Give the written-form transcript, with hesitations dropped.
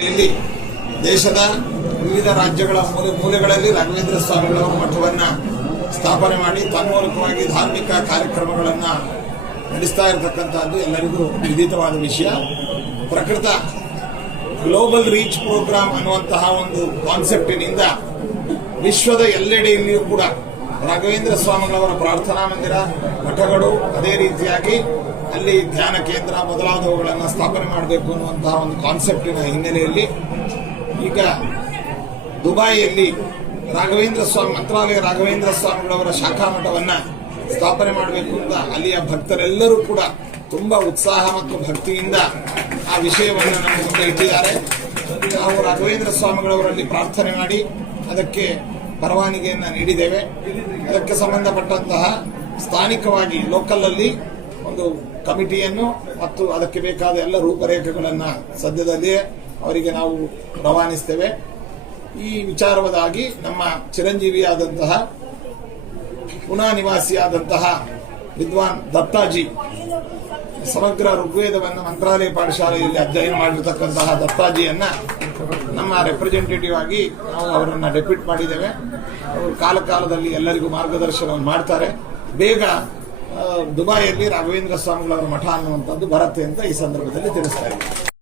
ಇಲ್ಲಿ ದೇಶದ ವಿವಿಧ ರಾಜ್ಯಗಳ ಮೂಲೆಗಳಲ್ಲಿ ರಾಘವೇಂದ್ರ ಸ್ವಾಮಿಗಳವರ ಮಠವನ್ನು ಸ್ಥಾಪನೆ ಮಾಡಿ ತನ್ಮೂಲಕವಾಗಿ ಧಾರ್ಮಿಕ ಕಾರ್ಯಕ್ರಮಗಳನ್ನು ನಡೆಸ್ತಾ ಇರತಕ್ಕಂಥದ್ದು ಎಲ್ಲರಿಗೂ ವಿದಿತವಾದ ವಿಷಯ. ಪ್ರಕೃತ ಗ್ಲೋಬಲ್ ರೀಚ್ ಪ್ರೋಗ್ರಾಮ್ ಅನ್ನುವಂತಹ ಒಂದು ಕಾನ್ಸೆಪ್ಟಿನಿಂದ ವಿಶ್ವದ ಎಲ್ಲೆಡೆಯಲ್ಲಿಯೂ ಕೂಡ ರಾಘವೇಂದ್ರ ಸ್ವಾಮಿಗಳವರ ಪ್ರಾರ್ಥನಾ ಮಂದಿರ, ಮಠಗಳು, ಅದೇ ರೀತಿಯಾಗಿ ಅಲ್ಲಿ ಧ್ಯಾನ ಕೇಂದ್ರ ಮೊದಲಾದವುಗಳನ್ನು ಸ್ಥಾಪನೆ ಮಾಡಬೇಕು ಅನ್ನುವಂತಹ ಒಂದು ಕಾನ್ಸೆಪ್ಟಿನ ಹಿನ್ನೆಲೆಯಲ್ಲಿ ಈಗ ದುಬೈಯಲ್ಲಿ ಮಂತ್ರಾಲಯ ರಾಘವೇಂದ್ರ ಸ್ವಾಮಿಗಳವರ ಶಾಖಾ ಮಠವನ್ನು ಸ್ಥಾಪನೆ ಮಾಡಬೇಕು ಅಂತ ಅಲ್ಲಿಯ ಭಕ್ತರೆಲ್ಲರೂ ಕೂಡ ತುಂಬಾ ಉತ್ಸಾಹ ಮತ್ತು ಭಕ್ತಿಯಿಂದ ಆ ವಿಷಯವನ್ನು ನಮ್ಮ ಮುಂದೆ ಇಟ್ಟಿದ್ದಾರೆ. ನಾವು ರಾಘವೇಂದ್ರ ಸ್ವಾಮಿಗಳವರಲ್ಲಿ ಪ್ರಾರ್ಥನೆ ಮಾಡಿ ಅದಕ್ಕೆ ಪರವಾನಗಿಯನ್ನು ನೀಡಿದ್ದೇವೆ. ಅದಕ್ಕೆ ಸಂಬಂಧಪಟ್ಟಂತಹ ಸ್ಥಾನಿಕವಾಗಿ ಲೋಕಲ್ ಅಲ್ಲಿ ಒಂದು ಕಮಿಟಿಯನ್ನು ಮತ್ತು ಅದಕ್ಕೆ ಬೇಕಾದ ಎಲ್ಲ ರೂಪರೇಖೆಗಳನ್ನು ಸದ್ಯದಲ್ಲಿಯೇ ಅವರಿಗೆ ನಾವು ರವಾನಿಸ್ತೇವೆ. ಈ ವಿಚಾರವಾಗಿ ನಮ್ಮ ಚಿರಂಜೀವಿಯಾದಂತಹ ಪುನಾ ನಿವಾಸಿಯಾದಂತಹ ವಿದ್ವಾನ್ ದತ್ತಾಜಿ ಸಮಗ್ರ ಋಗ್ವೇದವನ್ನು ಮಂತ್ರಾಲಯ ಪಾಠಶಾಲೆಯಲ್ಲಿ ಅಧ್ಯಯನ ಮಾಡಿರತಕ್ಕಂತಹ ದತ್ತಾಜಿಯನ್ನ ನಮ್ಮ ರೆಪ್ರೆಸೆಂಟೇಟಿವ್ ಆಗಿ ನಾವು ಅವರನ್ನು ಡೆಪ್ಯೂಟ್ ಮಾಡಿದ್ದೇವೆ. ಅವರು ಕಾಲಕಾಲದಲ್ಲಿ ಎಲ್ಲರಿಗೂ ಮಾರ್ಗದರ್ಶನವನ್ನು ಮಾಡ್ತಾರೆ. ಬೇಗ ದುಬೈಯಲ್ಲಿ ರಾಘವೇಂದ್ರ ಸ್ವಾಮಿಗಳವರ ಮಠ ಅನ್ನುವಂಥದ್ದು ಬರುತ್ತೆ ಅಂತ ಈ ಸಂದರ್ಭದಲ್ಲಿ ತಿಳಿಸ್ತಾ ಇದ್ದೀನಿ.